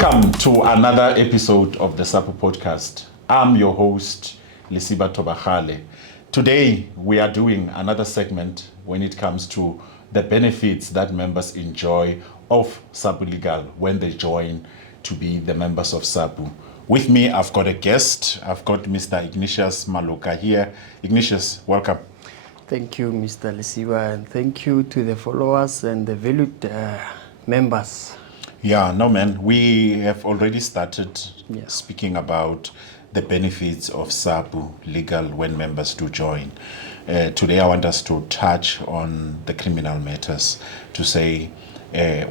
Welcome to another episode of the SAPU Podcast. I'm your host, Lisiba Tobachale. Today, we are doing another segment when it comes to the benefits that members enjoy of SAPU Legal when they join to be the members of SAPU. With me, I've got a guest. I've got Mr. Ignatius Maloka here. Ignatius, welcome. Thank you, Mr. Lisiba, and thank you to the followers and the valued members. Yeah, no man, we have already started speaking about the benefits of SAPU Legal when members do join. Today I want us to touch on the criminal matters, to say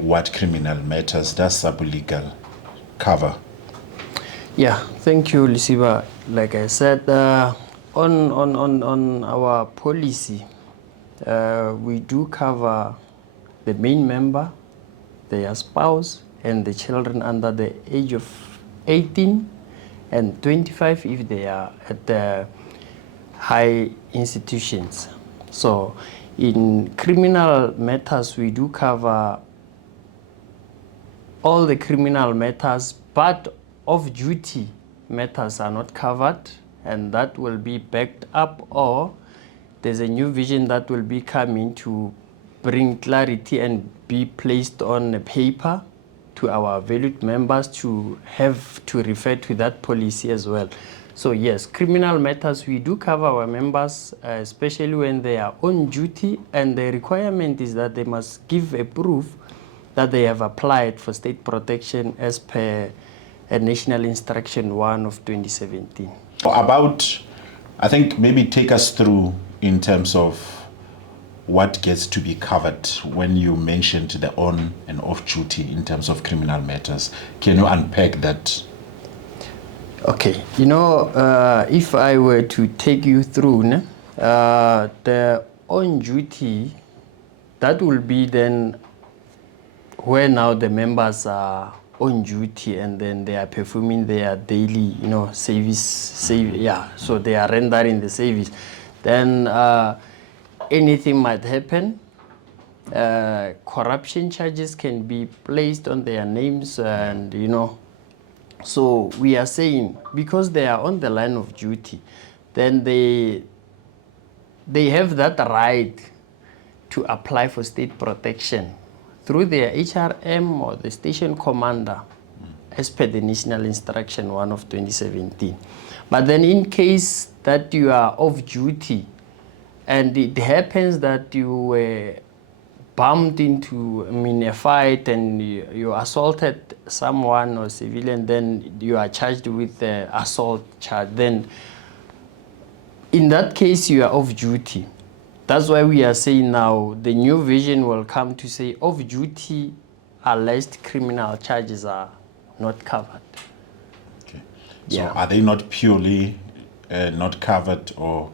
what criminal matters does SAPU Legal cover? Yeah, thank you, Lisiba. Like I said, on our policy, we do cover the main member, their spouse, and the children under the age of 18 and 25 if they are at the high institutions. So in criminal matters, we do cover all the criminal matters, but off-duty matters are not covered, and that will be backed up, or there's a new vision that will be coming to bring clarity and be placed on a paper to our valued members to have to refer to that policy as well. So yes, criminal matters, we do cover our members, especially when they are on duty, and the requirement is that they must give a proof that they have applied for state protection as per a National Instruction 1 of 2017. About, I think maybe take us through in terms of what gets to be covered when you mentioned the on and off duty in terms of criminal matters. Can you unpack that? Okay, if I were to take you through the on duty, that will be then where now the members are on duty and then they are performing their daily, service, so they are rendering the service. Then anything might happen. Corruption charges can be placed on their names, and so we are saying because they are on the line of duty, then they have that right to apply for state protection through their HRM or the station commander as per the National Instruction 1 of 2017. But then in case that you are off duty and it happens that you were bumped into a fight and you assaulted someone or civilian, then you are charged with the assault charge. Then in that case, you are off duty. That's why we are saying now the new vision will come to say off duty alleged criminal charges are not covered. Okay. So are they not purely not covered, or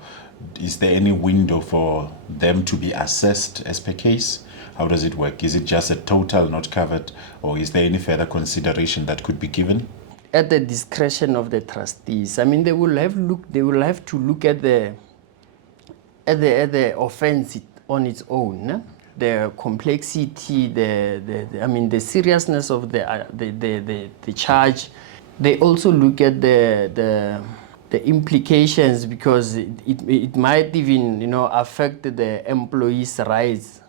is there any window for them to be assessed as per case? How does it work? Is it just a total not covered, or is there any further consideration that could be given? At the discretion of the trustees. They will have to look at the offense on its own, the complexity, the seriousness of the charge. They also look at the implications, because it might even affect the employees' rights.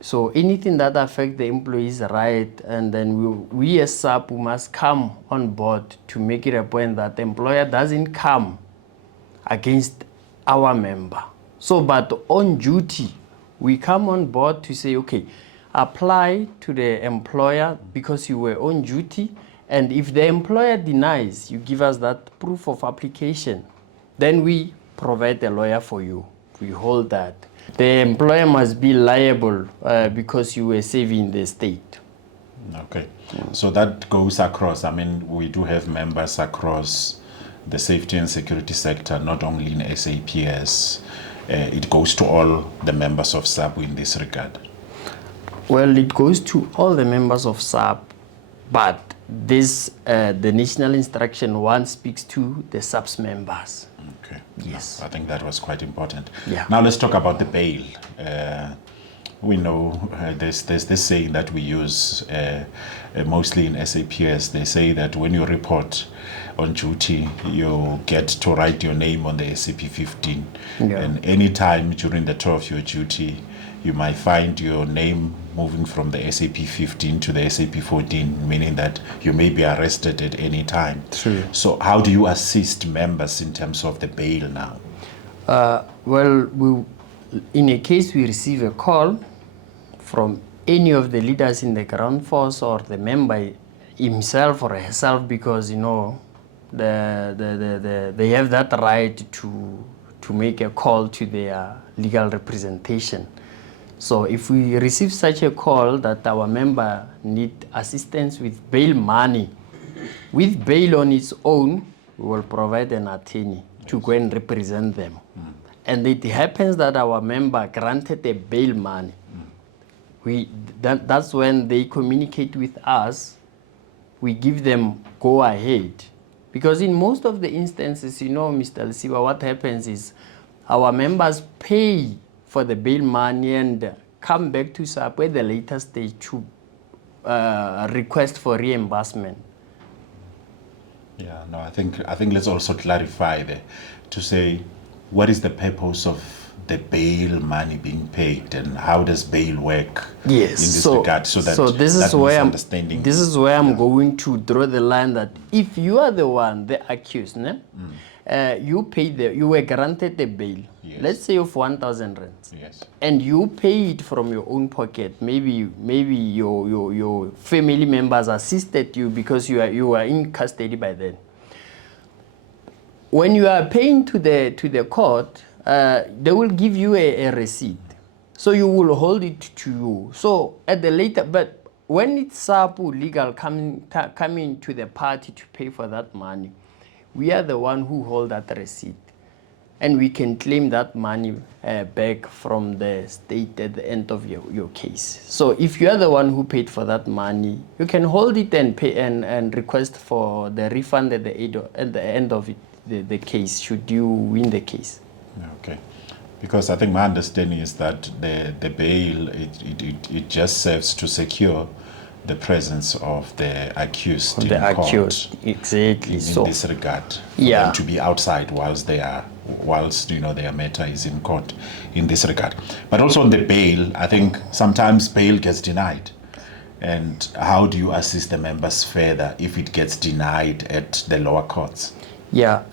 So anything that affects the employees' right, and then we as SAPU must come on board to make it a point that the employer doesn't come against our member. So, but on duty, we come on board to say, okay, apply to the employer because you were on duty, and if the employer denies, you give us that proof of application, then we provide a lawyer for you. We hold that. The employer must be liable because you were saving the state. Okay, so that goes across. We do have members across the safety and security sector, not only in SAPS. It goes to all the members of SAPU in this regard. Well, it goes to all the members of SAP, but this the National Instruction 1 speaks to the SAP's members. Okay. Yes. I think that was quite important. Yeah. Now let's talk about the bail. We know there's this saying that we use mostly in SAPS. They say that when you report on duty, you get to write your name on the SAP15. Yeah. And any time during the tour of your duty, you might find your name moving from the SAP15 to the SAP14, meaning that you may be arrested at any time. True. So how do you assist members in terms of the bail now? Well, in a case we receive a call from any of the leaders in the ground force or the member himself or herself, because they have that right to make a call to their legal representation. So if we receive such a call that our member need assistance with bail money, with bail on its own, we will provide an attorney to go and represent them. And it happens that our member granted a bail money. That's when they communicate with us. We give them go ahead. Because in most of the instances, Mr. Lesiba, what happens is our members pay for the bail money and come back to SAPU at the later stage to request for reimbursement. Yeah, no, I think let's also clarify there to say what is the purpose of the bail money being paid and how does bail work in this regard, so this is where I'm going to draw the line that if you are the one, the accused, you were granted a bail, yes, let's say of 1,000 rands, yes, and you pay it from your own pocket. Maybe your family members assisted you because you are in custody by then. When you are paying to the court, they will give you a receipt. So you will hold it to you. So at the later, but when it's SAPU Legal coming to the party to pay for that money, we are the one who hold that receipt. And we can claim that money back from the state at the end of your case. So if you are the one who paid for that money, you can hold it and pay and request for the refund at the end of it. The case, should you win the case. Okay, because I think my understanding is that the bail it just serves to secure the presence of the accused in court. Exactly. In this regard, for them to be outside whilst their matter is in court in this regard. But also on the bail, I think sometimes bail gets denied. And how do you assist the members further if it gets denied at the lower courts? Yeah,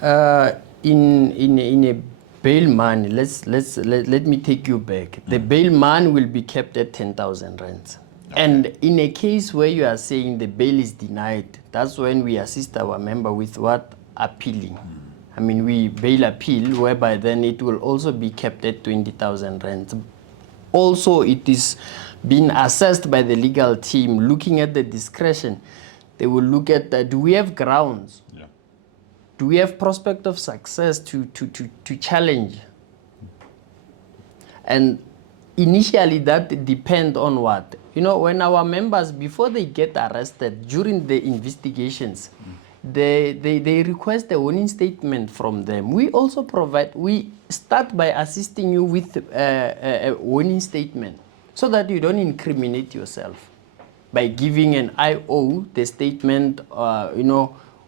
in a bail money, let me take you back. The bail money will be kept at 10,000 rands. Okay. And in a case where you are saying the bail is denied, that's when we assist our member with what? Appealing. I mean, we bail appeal, whereby then it will also be kept at 20,000 rands. Also, it is being assessed by the legal team, looking at the discretion. They will look at do we have grounds? Yeah. Do we have prospect of success to challenge? And initially that depends on what? When our members, before they get arrested, during the investigations, they request a warning statement from them. We also we start by assisting you with a warning statement so that you don't incriminate yourself by giving an IO, the statement,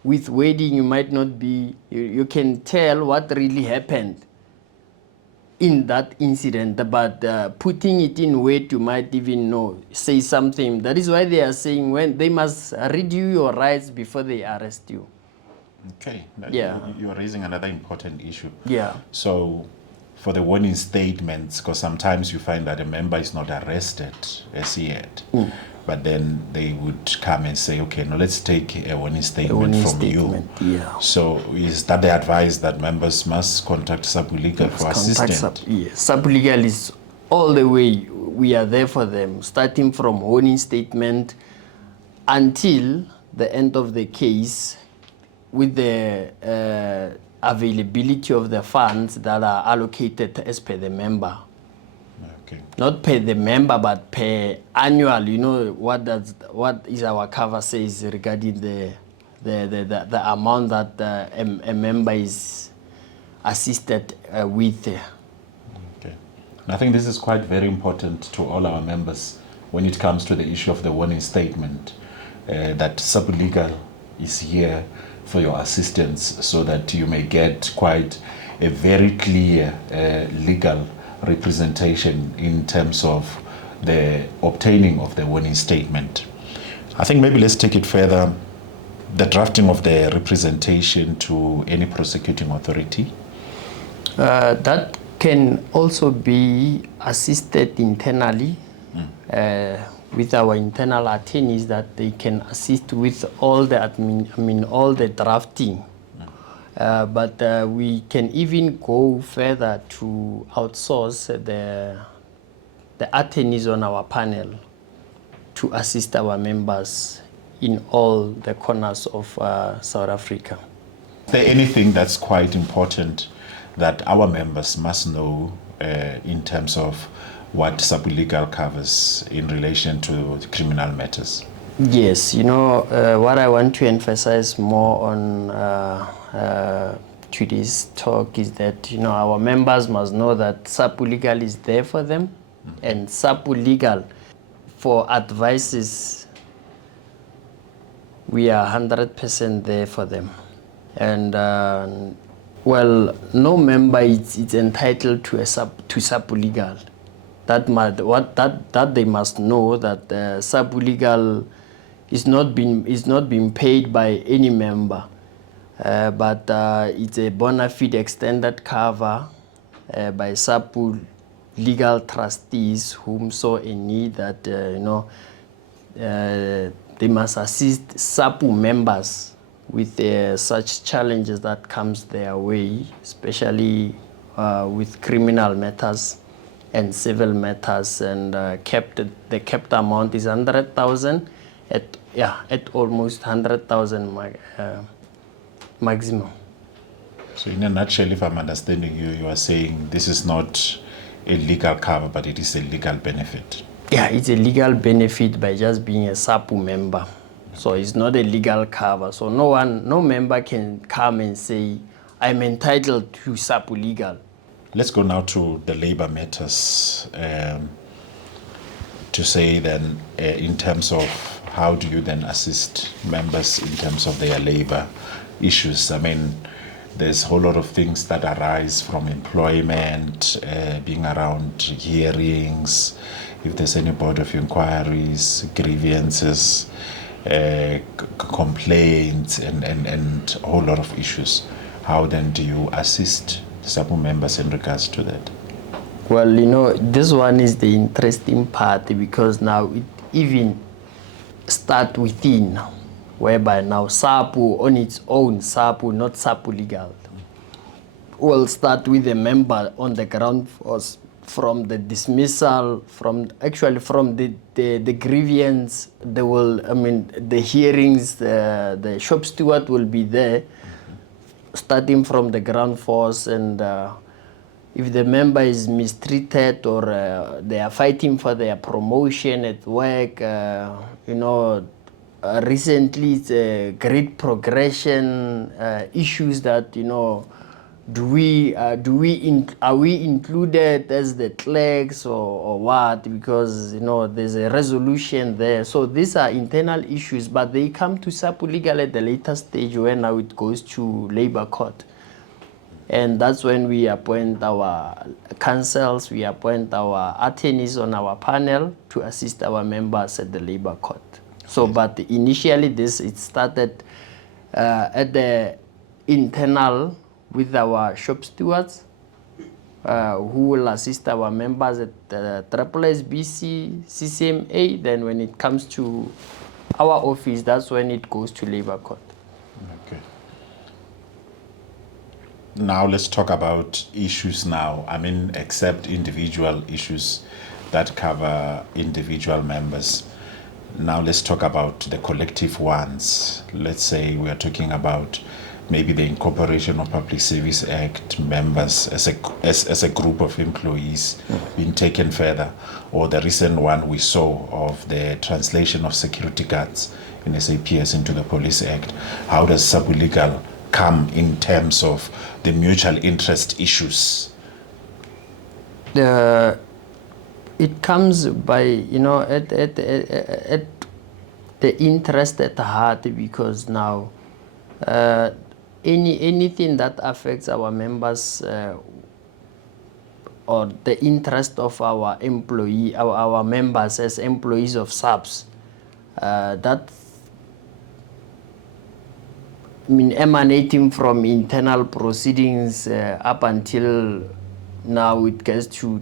with wording you might not be, you can tell what really happened in that incident, but putting it in word, you might even say something. That is why they are saying when they must read you your rights before they arrest you. Okay. Yeah. You're raising another important issue. Yeah. So for the warning statements, because sometimes you find that a member is not arrested as yet. But then they would come and say, okay, now let's take a warning statement from you. Yeah. So is that the advice that members must contact SAPU Legal for assistance? Yes, SAPU Legal is all the way. We are there for them, starting from warning statement until the end of the case, with the availability of the funds that are allocated as per the member. Okay. Not per the member, but per annual. What is our cover says regarding the amount that a member is assisted with. Okay. I think this is quite very important to all our members when it comes to the issue of the warning statement, that SAPU Legal is here for your assistance so that you may get quite a very clear legal representation in terms of the obtaining of the warning statement. I think maybe let's take it further. The drafting of the representation to any prosecuting authority. That can also be assisted internally with our internal attorneys, that they can assist with all the all the drafting. But we can even go further to outsource the attorneys on our panel to assist our members in all the corners of South Africa. Is there anything that's quite important that our members must know in terms of what SAPU Legal covers in relation to criminal matters? Yes, what I want to emphasize more on today's talk is that our members must know that SAPU Legal is there for them, and SAPU Legal, for advices, we are 100% there for them. And no member is entitled to SAPU Legal. That they must know, that SAPU Legal is not being paid by any member, but it's a bona fide extended cover by SAPU Legal trustees whom saw a need that they must assist SAPU members with such challenges that comes their way, especially with criminal matters and civil matters. And the capped amount is 100,000 at almost 100,000 maximum. So in a nutshell, if I'm understanding you, you are saying this is not a legal cover, but it is a legal benefit. Yeah, it's a legal benefit by just being a SAPU member. So it's not a legal cover. So no member can come and say, I'm entitled to SAPU Legal. Let's go now to the labor matters. To say then, in terms of how do you then assist members in terms of their labor issues? I mean, there's a whole lot of things that arise from employment, being around hearings, if there's any board of inquiries, grievances, complaints, and a whole lot of issues. How then do you assist SAPU members in regards to that? Well, this one is the interesting part, because now it even start within, whereby now SAPU on its own, SAPU, not SAPU Legal, will start with a member on the ground force from the dismissal, from the grievance. The hearings, the shop steward will be there, starting from the ground force. And if the member is mistreated, or they are fighting for their promotion at work, recently it's a great progression issues that are we included as the clerks or what? Because there's a resolution there. So these are internal issues, but they come to SAPU Legal at the later stage, when now it goes to labor court. And that's when we appoint our counsels, we appoint our attorneys on our panel to assist our members at the labor court. So, but initially it started at the internal with our shop stewards, who will assist our members at the SSBC, CCMA. Then when it comes to our office, that's when it goes to labor court. Okay. Now let's talk about issues now. I mean, except individual issues that cover individual members. Now let's talk about the collective ones. Let's say we are talking about maybe the Incorporation of Public Service Act members as a group of employees being taken further, or the recent one we saw of the translation of security guards in SAPS into the Police Act. How does SAPU Legal come in terms of the mutual interest issues? It comes by, at the interest at heart, because now anything that affects our members or the interest of our our members as employees of SAPS, that emanating from internal proceedings up until now it gets to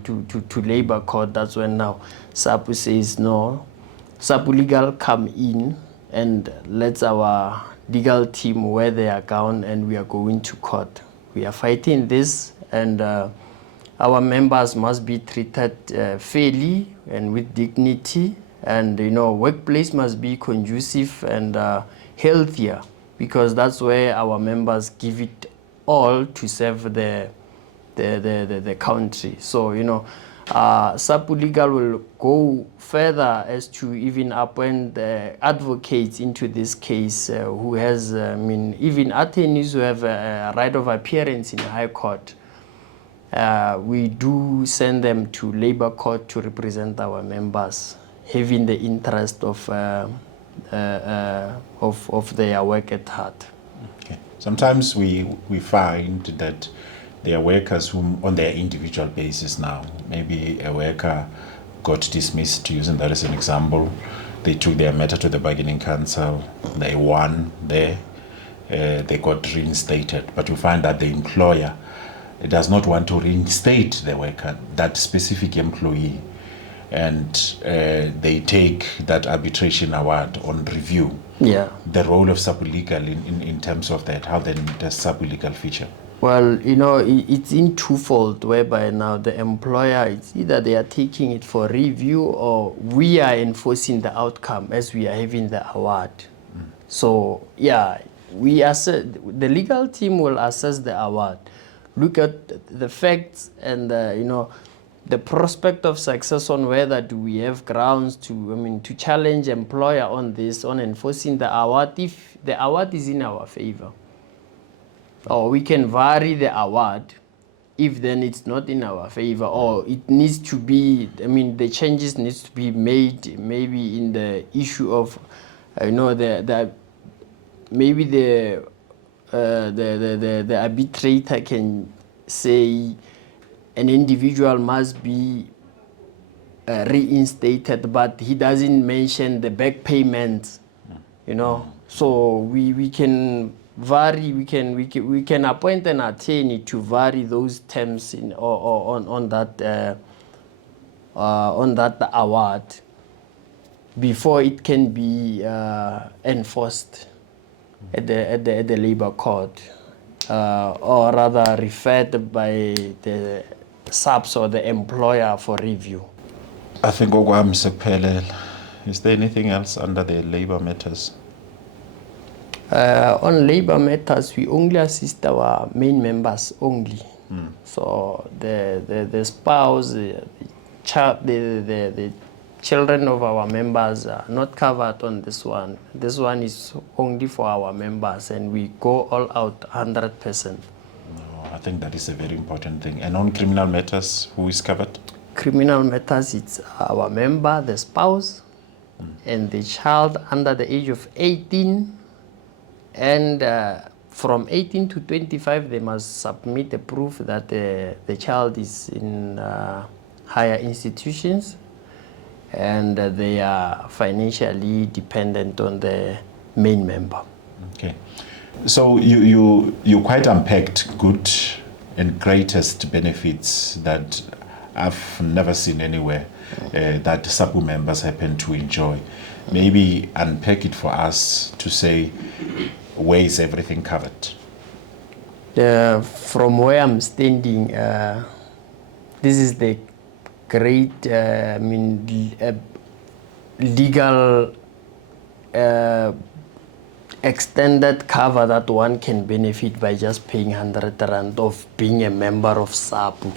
labor court. That's when now SAPU says no. SAPU Legal come in and lets our legal team wear their gown, and we are going to court. We are fighting this, and our members must be treated fairly and with dignity, and workplace must be conducive and healthier, because that's where our members give it all to serve the country. So SAPU Legal will go further as to even appoint advocates into this case who has even attorneys who have a right of appearance in the High Court. We do send them to labor court to represent our members, having the interest of their work at heart. Okay. Sometimes we find that there are workers whom, on their individual basis now, maybe a worker got dismissed, using that as an example. They took their matter to the bargaining council, they won there, they got reinstated. But you find that the employer does not want to reinstate the worker, that specific employee, and they take that arbitration award on review. Yeah. The role of SAPU Legal in terms of that, how then does SAPU Legal feature? Well, it's in twofold, whereby now the employer, it's either they are taking it for review or we are enforcing the outcome as we are having the award. So, yeah, the legal team will assess the award, look at the facts and, the prospect of success on whether do we have grounds to challenge employer on this, on enforcing the award, if the award is in our favor. Or we can vary the award if then it's not in our favor, or it needs to be, the changes needs to be made maybe in the issue of, maybe the arbitrator can say an individual must be reinstated, but he doesn't mention the back payments, So we can vary. We can appoint an attorney to vary those terms on that award before it can be enforced at the labor court, or rather referred by the SAPS or the employer for review. I think is there anything else under the labor matters? On labor matters, we only assist our main members only. So the spouse, the children of our members are not covered on this one. This one is only for our members, and we go all out 100%. I think that is a very important thing. And on criminal matters, who is covered? Criminal matters, it's our member, the spouse, and the child under the age of 18. And from 18 to 25, they must submit a proof that the child is in higher institutions and they are financially dependent on the main member. Okay. So you quite unpacked good and greatest benefits that I've never seen anywhere that SAPU members happen to enjoy. Maybe unpack it for us to say, where is everything covered? From where I'm standing, this is the great legal extended cover that one can benefit by just paying 100 rand of being a member of SAPU.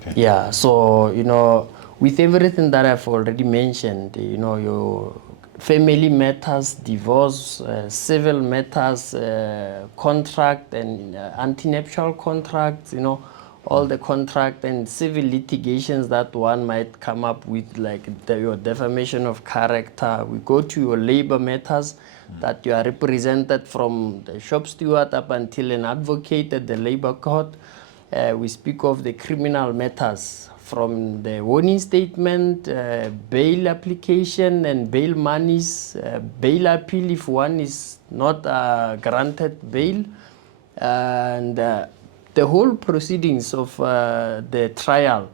Okay. Yeah, so, with everything that I've already mentioned, your family matters, divorce, civil matters, contract and antenuptial contracts, all the contract and civil litigations that one might come up with, like your defamation of character. We go to your labor matters, that you are represented from the shop steward up until an advocate at the labor court. We speak of the criminal matters, from the warning statement, bail application and bail monies, bail appeal if one is not granted bail, and the whole proceedings of the trial.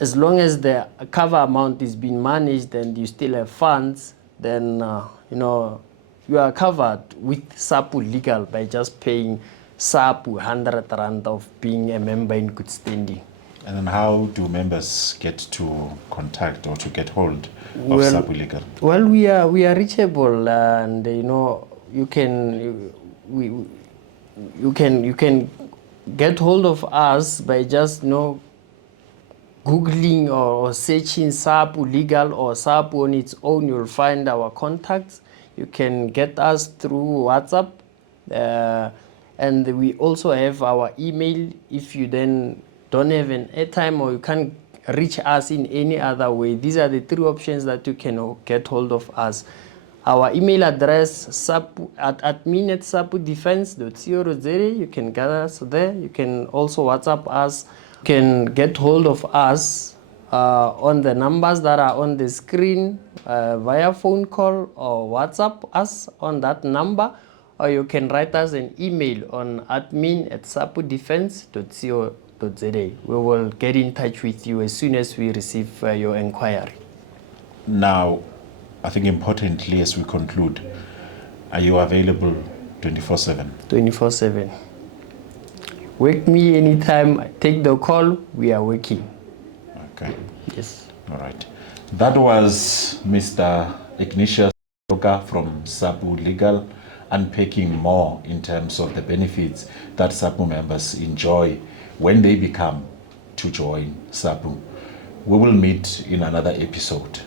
As long as the cover amount is being managed and you still have funds, then you are covered with SAPU Legal by just paying SAPU 100 Rand of being a member in good standing. And then how do members get to contact or to get hold of SAPU Legal? Well, we are reachable, and you can get hold of us by just Googling or searching SAPU Legal or SAPU on its own. You'll find our contacts. You can get us through WhatsApp, and we also have our email. If you then don't have an airtime or you can't reach us in any other way, these are the three options that you can get hold of us. Our email address, admin@sapudefense.co.za. You can get us there. You can also WhatsApp us. You can get hold of us on the numbers that are on the screen via phone call, or WhatsApp us on that number, or you can write us an email on admin@sapudefense.co.za. We will get in touch with you as soon as we receive your inquiry. Now, I think importantly, as we conclude, are you available 24/7? 24/7. Wake me anytime, take the call, we are working. Okay. Yes. All right. That was Mr. Ignatius from SAPU Legal, unpacking more in terms of the benefits that SAPU members enjoy when they become to join SAPU. We will meet in another episode.